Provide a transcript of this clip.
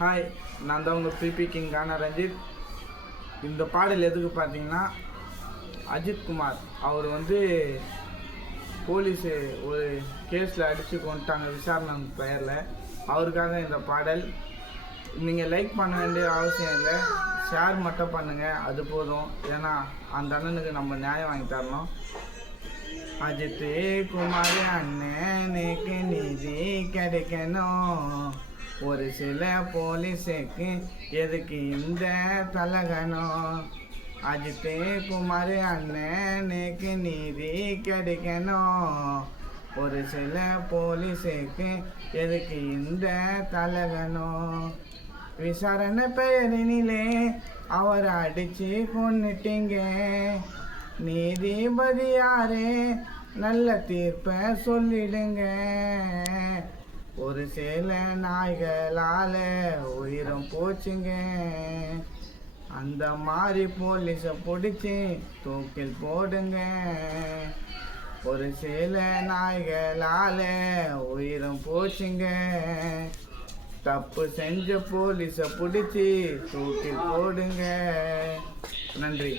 Hi, நான் தான் உங்கள் பிபி கிங் கானா ரஞ்சித். இந்த பாடல் எதுக்கு பார்த்தீங்கன்னா, அஜித் குமார் அவர் போலீஸு ஒரு கேஸில் அடித்து கொண்டுட்டாங்க விசாரணை பெயரில். அவருக்காக இந்த பாடல். நீங்கள் லைக் பண்ண வேண்டிய அவசியம் இல்லை, ஷேர் மட்டும் பண்ணுங்கள், அது போதும். ஏன்னா அந்த அண்ணனுக்கு நம்ம நியாயம் வாங்கி தரணும். அஜித் குமார் அண்ணனுக்கு நிதி கிடைக்கணும். ஒரு சில போலீஸுக்கு எதுக்கு இந்த தலகணும்? அஜித் குமார் அண்ணனுக்கு நீதி கிடைக்கணும். ஒரு சில போலீஸுக்கு எதுக்கு இந்த தலகணும்? விசாரணை பெயரினிலே அவரை அடிச்சு கொன்னுட்டீங்க. நீதிபதி யாரே, நல்ல தீர்ப்பை சொல்லிடுங்க. ஒரு சில நாய்களால் உயிரும் போச்சுங்க. அந்த மாதிரி போலீஸை பிடிச்சி தூக்கில் போடுங்க. ஒரு சில நாய்களால் உயிரும் போச்சுங்க. தப்பு செஞ்ச போலீஸை பிடிச்சி தூக்கில் போடுங்க. நன்றி.